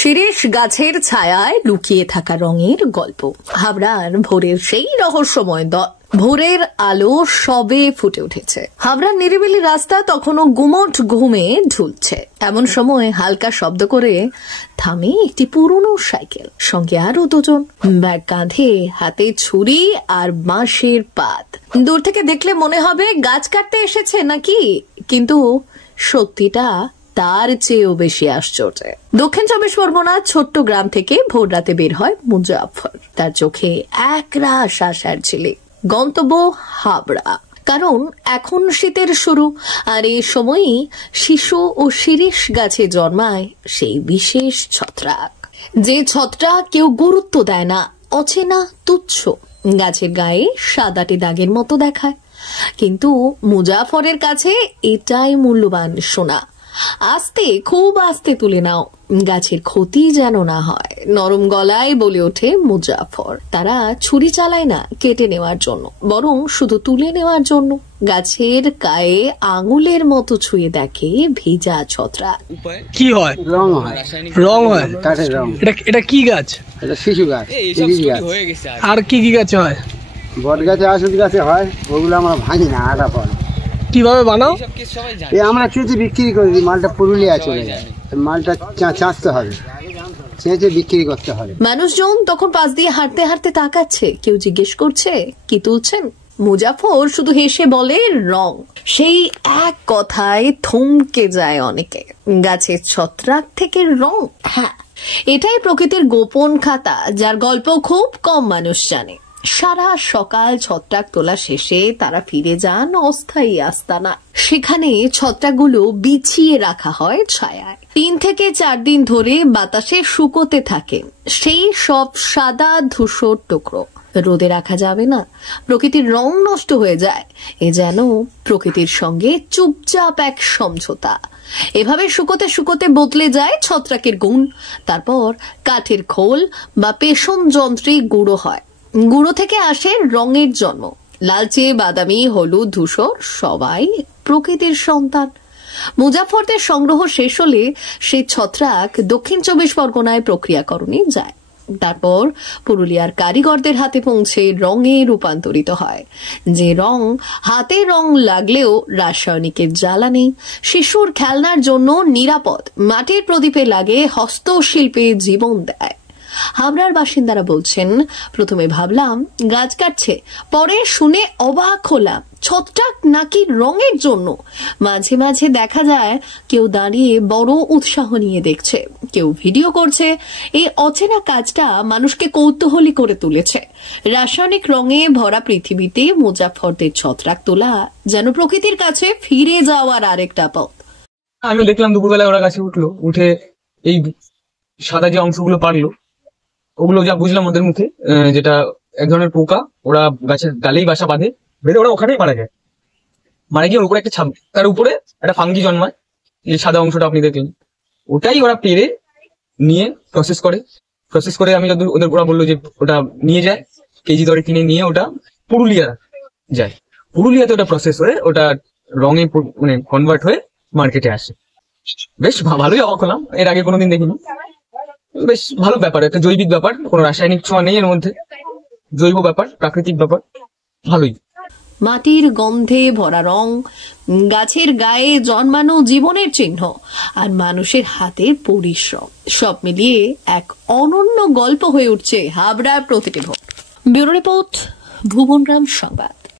শিরীষ গাছের ছায়ায় লুকিয়ে থাকা রঙের গল্প। হাবড়ার ভোরের সেই রহস্যময় ভোরের আলো সবে ফুটে উঠেছে। হাবড়ার নিরিবিলি রাস্তা তখনও গুমট ঘুমে ঢুলছে। এমন সময় হালকা শব্দ করে থামে একটি পুরনো সাইকেল, সঙ্গে আরো দুজন, ব্যাগ কাঁধে, হাতে ছুরি আর বাঁশের পাত। দূর থেকে দেখলে মনে হবে গাছ কাটতে এসেছে নাকি, কিন্তু সত্যিটা তার চেয়েও বেশি আশ্চর্য। দক্ষিণ চব্বিশ পরগনার ছোট্ট গ্রাম থেকে ভোর রাতে বের হয় মুজাফর। তার চোখে একরাশ আশার ঝিলিক। গন্তব্য হাবড়া, কারণ এখন শীতের শুরু, আর এই সময়ই শিশু ও শিরীষ গাছে জন্মায় সেই বিশেষ ছত্রাক, যে ছত্রাক কেউ গুরুত্ব দেয় না, অচেনা, তুচ্ছ, গাছের গায়ে সাদাটে দাগের মতো দেখায়। কিন্তু মুজাফরের কাছে এটাই মূল্যবান সোনা। আস্তে, খুব আস্তে তুলে নাও, গাছের ক্ষতি যেন না হয়। নরম গলায় বলে ওঠে মুজাফর। তারা ছুরি চালায় না কেটে নেওয়ার জন্য, বরং শুধু তুলে নেওয়ার জন্য। গাছের গায়ে আঙুলের মতো ছুঁয়ে দেখে ভেজা ছত্রাক। কি হয়? রং হয়। রং হয়, কাঠের রং। এটা কি গাছ? এটা শিশু গাছ। আর কি কি গাছ হয়? বট গাছে, আশুদ গাছে হয়। ওগুলো আমরা ভাঙি না, আটা পড়ে। কিভাবে বানাও? আমরা চেঁচে বিক্রি করি। মালটা পুরুলিয়া চলে যায়, মালটা চাঁচতে হবে, চেঁচে বিক্রি করতে হবে। মানুষজন তখন পাশ দিয়ে হাঁটতে হাঁটতে তাকাচ্ছে। কেউ জিজ্ঞেস করছে কি তুলছেন। মুজাফর শুধু হেসে বলে রং। সেই এক কথায় থমকে যায় অনেকে। গাছের ছত্রাক থেকে রং, হ্যাঁ, এটাই প্রকৃতির গোপন খাতা, যার গল্প খুব কম মানুষ জানে। সারা সকাল ছত্রাক তোলা শেষে তারা ফিরে যান অস্থায়ী আস্তানা। সেখানে ছত্রাকগুলো বিছিয়ে রাখা হয় ছায়ায়। 3 থেকে 4 দিন ধরে বাতাসে শুকোতে থাকে সেই সব সাদা ধূসর টুকরো। রোদে রাখা যাবে না, প্রকৃতির রং নষ্ট হয়ে যায়। এ যেন প্রকৃতির সঙ্গে চুপচাপ এক সমঝোতা। এভাবে শুকোতে শুকোতে বদলে যায় ছত্রাকের গুণ। তারপর কাঠের খোল বা পেষণ যন্ত্রে গুঁড়ো হয়। গুঁড়ো থেকে আসে রঙের জন্ম। লালচে, বাদামি, হলুদ, ধূসর, সবাই প্রকৃতির সন্তান। মুজাফরদের সংগ্রহ শেষ হলে সেই ছত্রাক দক্ষিণ চব্বিশ পরগনায় প্রক্রিয়াকরণে যায়। তারপর পুরুলিয়ার কারিগরদের হাতে পৌঁছে রঙে রূপান্তরিত হয়। যে রং হাতে রং লাগলেও রাসায়নিকের জ্বালা নেই, শিশুর খেলনার জন্য নিরাপদ, মাটির প্রদীপে লাগে হস্তশিল্পে জীবন দেয়। হাবড়ার বাসিন্দারা বলছেন, প্রথমে ভাবলাম গাছ কাটছে, পরে শুনে অবাক হলাম ছত্রাক নাকি রঙের জন্য। মাঝে মাঝে দেখা যায় কেউ দাঁড়িয়ে বড় উৎসাহ নিয়ে দেখছে, কেউ ভিডিও করছে। এই অচেনা কাজটা মানুষকে কৌতূহলী করে তুলেছে। রাসায়নিক রঙে ভরা পৃথিবীতে মুজাফরদের ছত্রাক তোলা যেন প্রকৃতির কাছে ফিরে যাওয়ার আরেকটা পথ। আমি দেখলাম দুপুরবেলা ওরা গাছে উঠলো, উঠে এই সাদা যে অংশগুলো পারলো, ওগুলো যা বুঝলাম ওদের মুখে, যেটা এক ধরনের পোকা, ওরা গাছের ডালেই বাসা বাঁধে, বেঁধে ওরা ওখানেই মারা যায়। মারা গিয়ে ওর উপরে একটা ছাপ, তার উপরে একটা ফাঙ্গি জন্মায়, এই সাদা অংশটা আপনি দেখলেন, ওটাই ওরা পেরে নিয়ে প্রসেস করে আমি ওদের ওরা বললো যে ওটা নিয়ে যায়, কেজি দরে কিনে নিয়ে ওটা পুরুলিয়া যায়। পুরুলিয়াতে ওটা প্রসেস হয়ে ওটা রঙে মানে কনভার্ট হয়ে মার্কেটে আসে। বেশ ভালোই অবাক হলাম, এর আগে কোনোদিন দেখিনি। বেশ ভালো ব্যাপার, একটা জৈবিক ব্যাপার, কোনো রাসায়নিক ছোঁয়া নেই এর মধ্যে, জৈব ব্যাপার, প্রাকৃতিক ব্যাপার, ভালোই। মাটির গন্ধে ভরা রং, গাছের গায়ে জন্মানো জীবনের চিহ্ন, আর মানুষের হাতের পরিশ্রম, সব মিলিয়ে এক অনন্য গল্প হয়ে উঠছে হাবড়ার প্রতিটি ভোর। ব্যুরো রিপোর্ট, ভুবনগ্রাম সংবাদ।